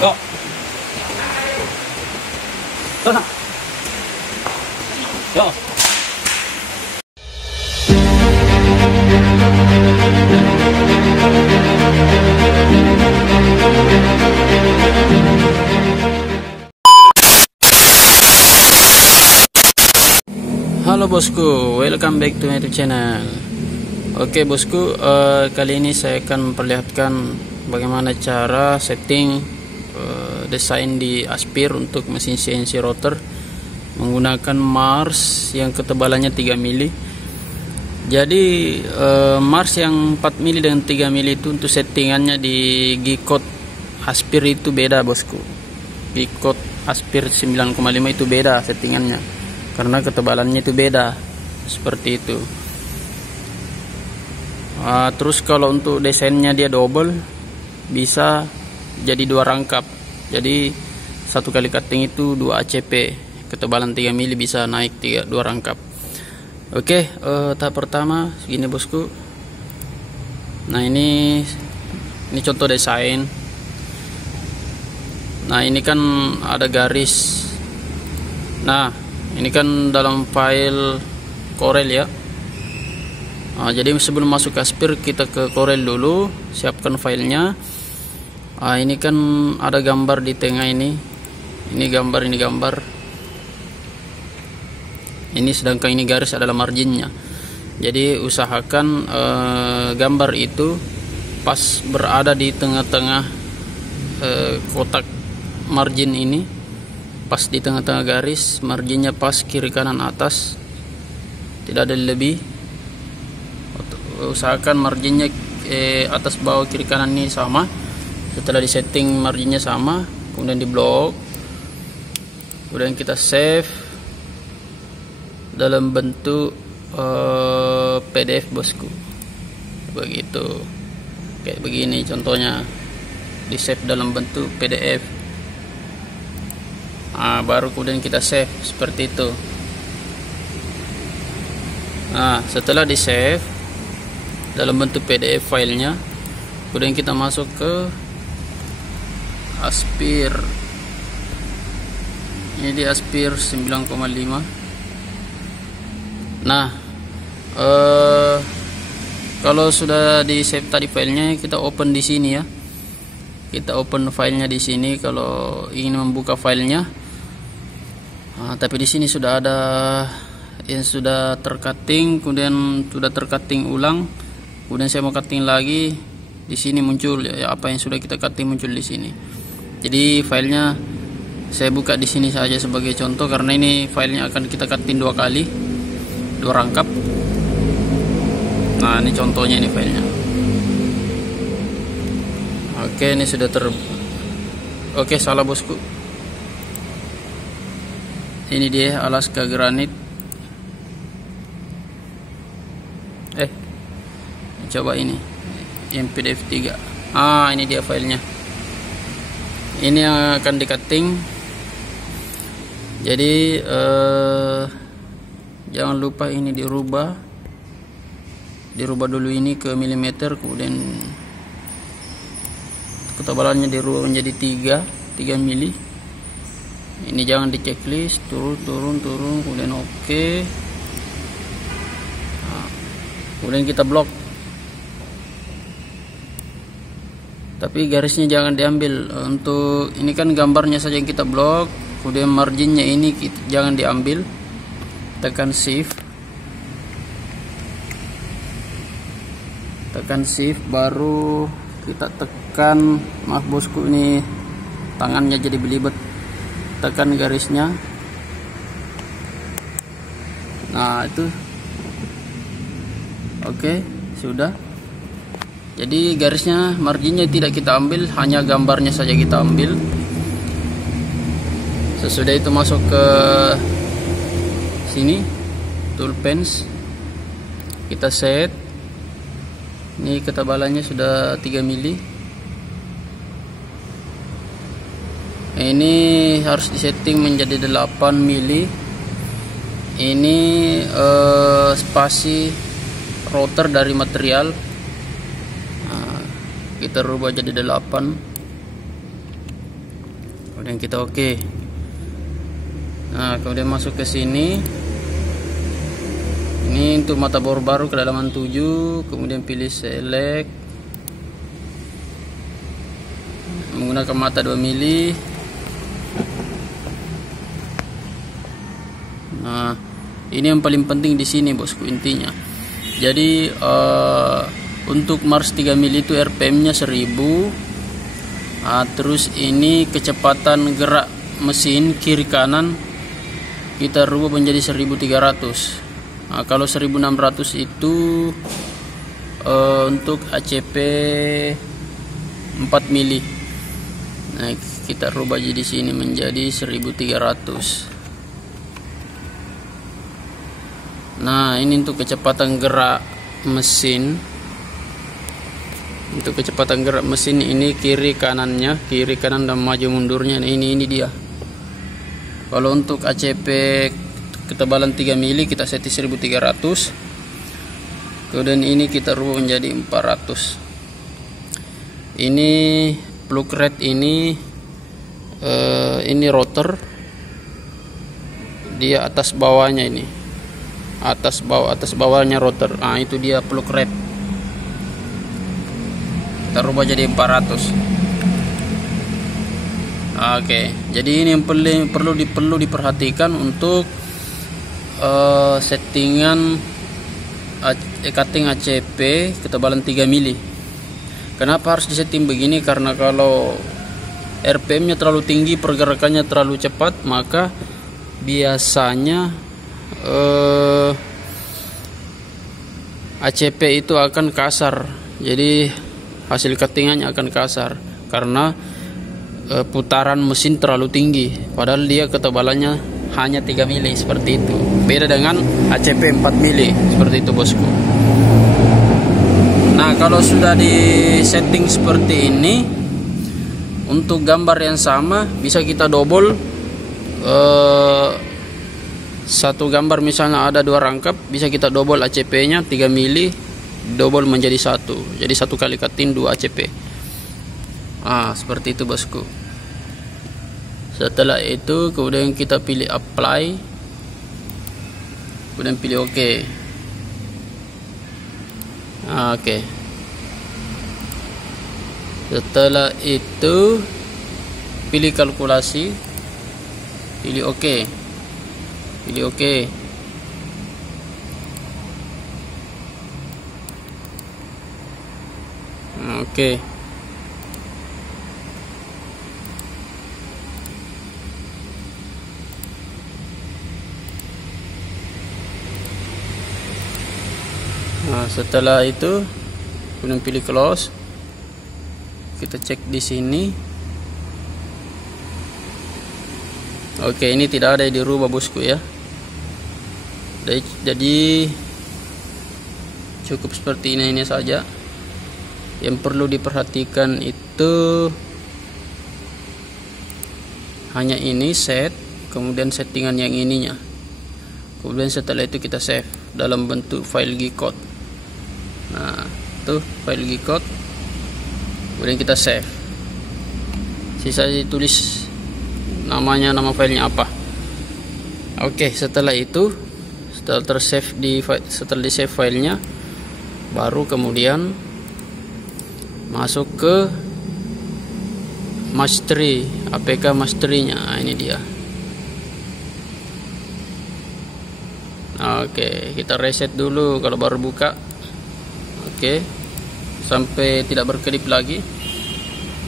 Yo. Sana. Yo. Halo bosku, welcome back to my YouTube channel. Oke bosku, kali ini saya akan memperlihatkan bagaimana cara setting desain di Aspir untuk mesin CNC rotor menggunakan Mars yang ketebalannya 3 mili. Jadi Mars yang 4 mili dengan 3 mili itu untuk settingannya di G-Code Aspir itu beda bosku. G-Code Aspir 9,5 itu beda settingannya karena ketebalannya itu beda, seperti itu. Terus kalau untuk desainnya dia double, bisa jadi 2 rangkap. Jadi satu kali cutting itu 2 ACP, ketebalan 3 mili bisa naik 2 rangkap. Oke, tahap pertama segini bosku. Nah ini contoh desain. Nah ini kan ada garis. Nah ini kan dalam file Corel ya. Jadi sebelum masuk ke Aspir kita ke Corel dulu, siapkan filenya. Ini kan ada gambar di tengah ini. Ini gambar, ini gambar. Ini sedangkan ini garis adalah marginnya. Jadi usahakan gambar itu pas berada di tengah-tengah kotak margin ini. Pas di tengah-tengah garis, marginnya pas kiri kanan atas, tidak ada lebih. Usahakan marginnya atas bawah kiri kanan ini sama. Setelah disetting marginnya sama, kemudian di blok, kemudian kita save dalam bentuk PDF bosku, begitu. Kayak begini contohnya, di save dalam bentuk PDF. Baru kemudian kita save seperti itu. Setelah di save dalam bentuk PDF filenya, kemudian kita masuk ke Aspir. Ini di Aspir 9,5. Nah kalau sudah di save tadi filenya, kita open di sini ya. Kita open filenya di sini kalau ingin membuka filenya. Tapi di sini sudah ada yang sudah tercutting, kemudian sudah tercutting ulang, kemudian saya mau cutting lagi. Di sini muncul ya apa yang sudah kita cutting muncul di sini. Jadi filenya saya buka di sini saja sebagai contoh karena ini filenya akan kita cutting 2 kali, 2 rangkap. Nah ini contohnya, ini filenya. Oke, ini sudah Oke, salah bosku. Ini dia Alaska Granite. Coba ini PDF 3. Ini dia filenya. Ini yang akan di cutting. Jadi jangan lupa ini dirubah dulu ini ke milimeter, kemudian ketebalannya dirubah menjadi 3 mili. Ini jangan di checklist, turun, kemudian oke. Kemudian kita blok. Tapi garisnya jangan diambil. Untuk ini kan gambarnya saja yang kita blok, kemudian marginnya ini jangan diambil. Tekan shift. Baru kita tekan. Maaf bosku, ini tangannya jadi belibet. Tekan garisnya. Nah itu oke, sudah. Jadi garisnya, marginnya tidak kita ambil, hanya gambarnya saja kita ambil. Sesudah itu masuk ke sini, tool pens, kita set. Ini ketebalannya sudah 3 mili. Ini harus disetting menjadi 8 mili. Ini spasi rotor dari material. Kita rubah jadi 8. kemudian kita oke. Nah, kemudian masuk ke sini. Ini untuk mata bor baru kedalaman 7, kemudian pilih select, menggunakan mata 2 mili. Nah, ini yang paling penting di sini bosku intinya. Jadi untuk Mars 3 mili itu RPM-nya 1000. Nah, terus ini kecepatan gerak mesin kiri kanan kita rubah menjadi 1300. Nah, kalau 1600 itu untuk ACP 4 mili. Nah, kita rubah jadi sini menjadi 1300. Nah, ini untuk kecepatan gerak mesin. Untuk kecepatan gerak mesin ini kiri kanannya, kiri kanan dan maju mundurnya. Nah, ini dia. Kalau untuk ACP ketebalan 3 mili kita setting 1300. Kemudian ini kita rubah menjadi 400. Ini plug red ini rotor. Dia atas bawahnya ini. Atas bawahnya rotor. Nah, itu dia plug red. Kita rubah jadi 400. Oke, jadi ini yang perlu diperhatikan untuk settingan cutting ACP ketebalan 3 mili. Kenapa harus disetting begini? Karena kalau RPM-nya terlalu tinggi, pergerakannya terlalu cepat, maka biasanya ACP itu akan kasar. Jadi hasil cuttingannya akan kasar karena putaran mesin terlalu tinggi, padahal dia ketebalannya hanya 3 mili seperti itu. Beda dengan ACP 4 mili seperti itu bosku. Nah, kalau sudah di setting seperti ini, untuk gambar yang sama bisa kita double. Satu gambar misalnya ada 2 rangkap, bisa kita double ACP nya 3 mili, double menjadi 1. Jadi 1 kali cutting 2 ACP. Seperti itu bosku. Setelah itu kemudian kita pilih apply, kemudian pilih OK. Oke. Setelah itu pilih kalkulasi, pilih OK, pilih OK. Oke. Nah, setelah itu kemudian pilih close. Kita cek di sini. Oke, ini tidak ada yang dirubah bosku ya. Jadi cukup seperti ini saja. Yang perlu diperhatikan itu hanya ini set, kemudian settingan yang ininya. Kemudian setelah itu kita save dalam bentuk file G-code. Nah, itu file G-code. Kemudian kita save. Sisa ditulis namanya, nama filenya apa. Oke, setelah itu setelah di save filenya, baru kemudian masuk ke mastery, APK mastery-nya. Nah, ini dia. Oke, kita reset dulu kalau baru buka. Oke, sampai tidak berkedip lagi.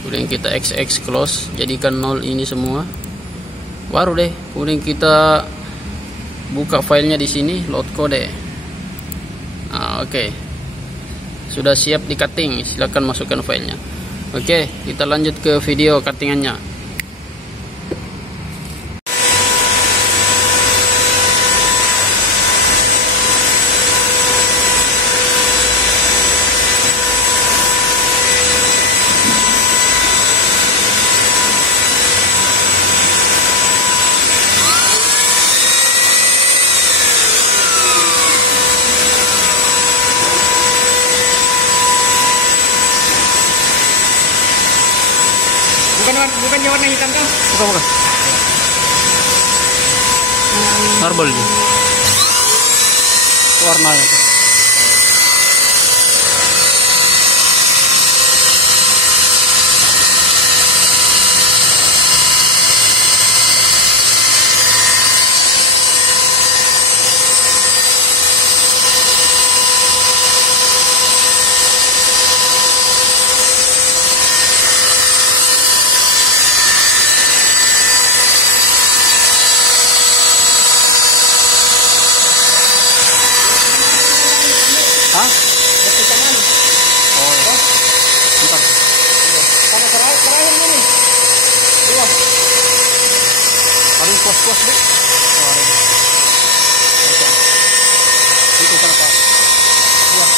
Kemudian kita XX close, jadikan 0 ini semua. Baru deh, kemudian kita buka filenya di sini, load code. Oke. Sudah siap di cutting, silahkan masukkan filenya. Oke, kita lanjut ke video cuttingannya. bukannya warna hitam kan? Bukan. Marble ini. Warnanya. Hah? Oh ya. Bentar. Sama terakhir ini. Dua. Paling puas-puas bu. Oh, ada. Oke. Itu kenapa? Dua.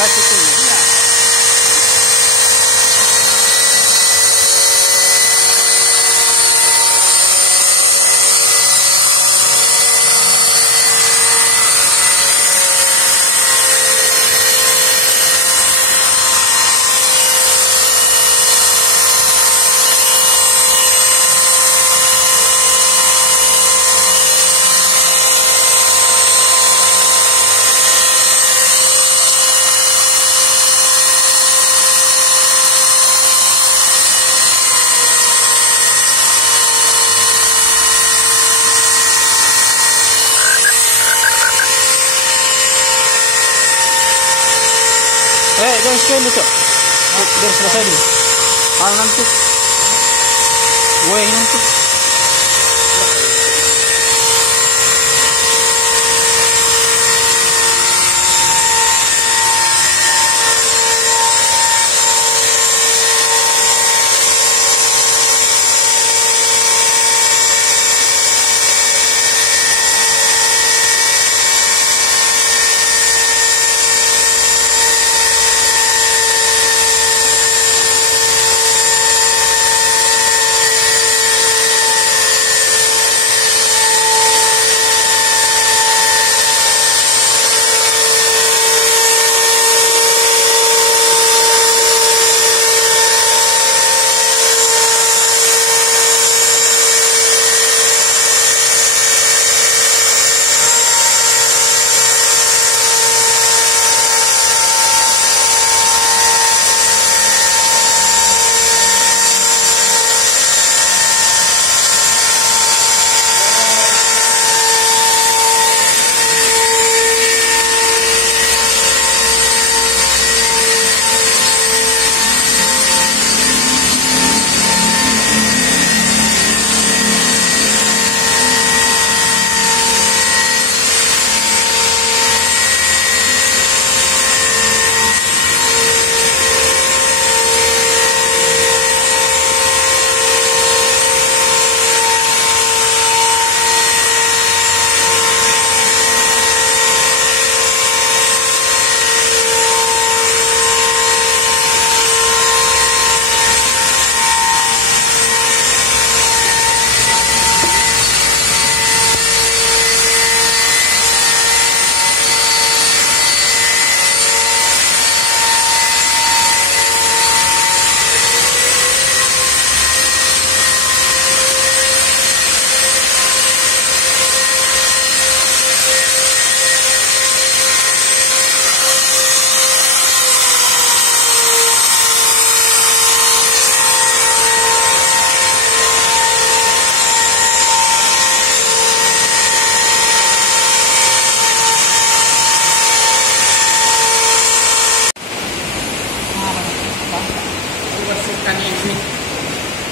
Kasih tuh. Iya. Jangan sekali cok. Biar selesai dulu. Nanti. Gue yang nanti.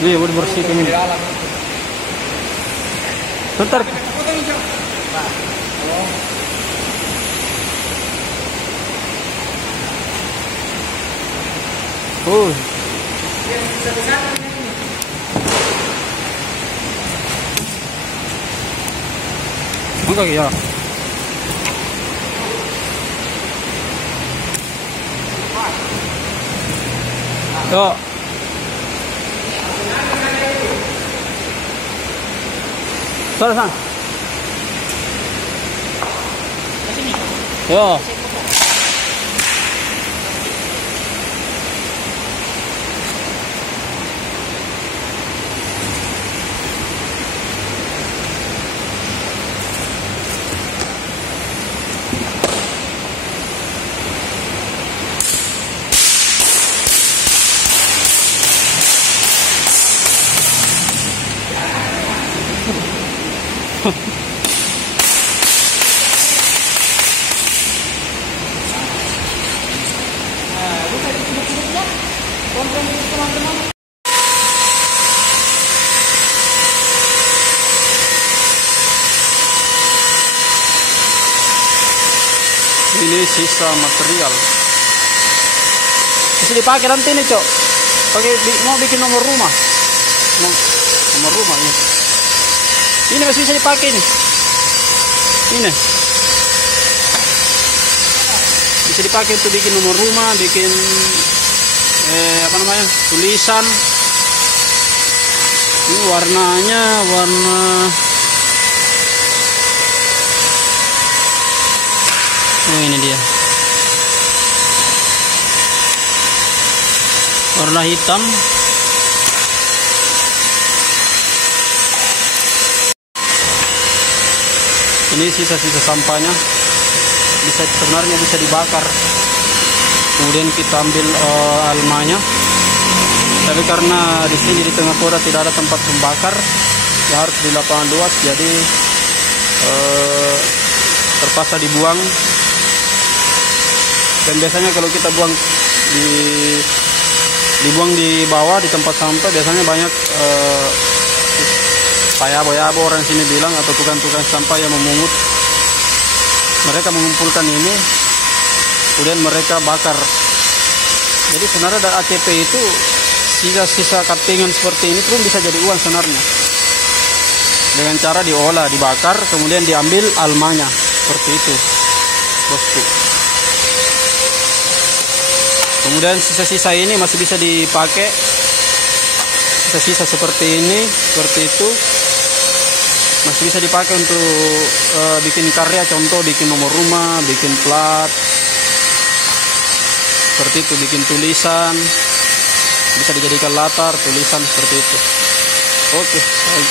Iya, mau dibersihkan ini. Di dalam. Bentar. Foto ini, Cok. Nah. Oh. Oh. Enggak ya. Yo. Sana. Yo. Ini sisa material. Bisa dipakai nanti nih, Cok. Mau bikin nomor rumah. Nomor rumah ini. Ini masih bisa dipakai nih. Ini. Bisa dipakai untuk bikin nomor rumah, bikin tulisan. Ini warnanya warna ini dia. Warna hitam. Ini sisa-sisa sampahnya. Sebenarnya bisa dibakar. Kemudian kita ambil almanya. Tapi karena di sini di tengah kota tidak ada tempat membakar, ya harus di lapangan luas, jadi terpaksa dibuang. Dan biasanya kalau kita dibuang di bawah di tempat sampah, biasanya banyak payabo-yabo orang sini bilang, atau tukang-tukang sampah yang memungut. Mereka mengumpulkan ini, kemudian mereka bakar. Jadi sebenarnya dari ACP itu sisa-sisa cuttingan seperti ini pun bisa jadi uang sebenarnya. Dengan cara diolah, dibakar, kemudian diambil almanya seperti itu, bosku. Kemudian sisa-sisa ini masih bisa dipakai. Sisa-sisa seperti ini, seperti itu, masih bisa dipakai untuk bikin karya, contoh bikin nomor rumah, bikin plat, seperti itu, bikin tulisan, bisa dijadikan latar tulisan seperti itu. Oke, baik.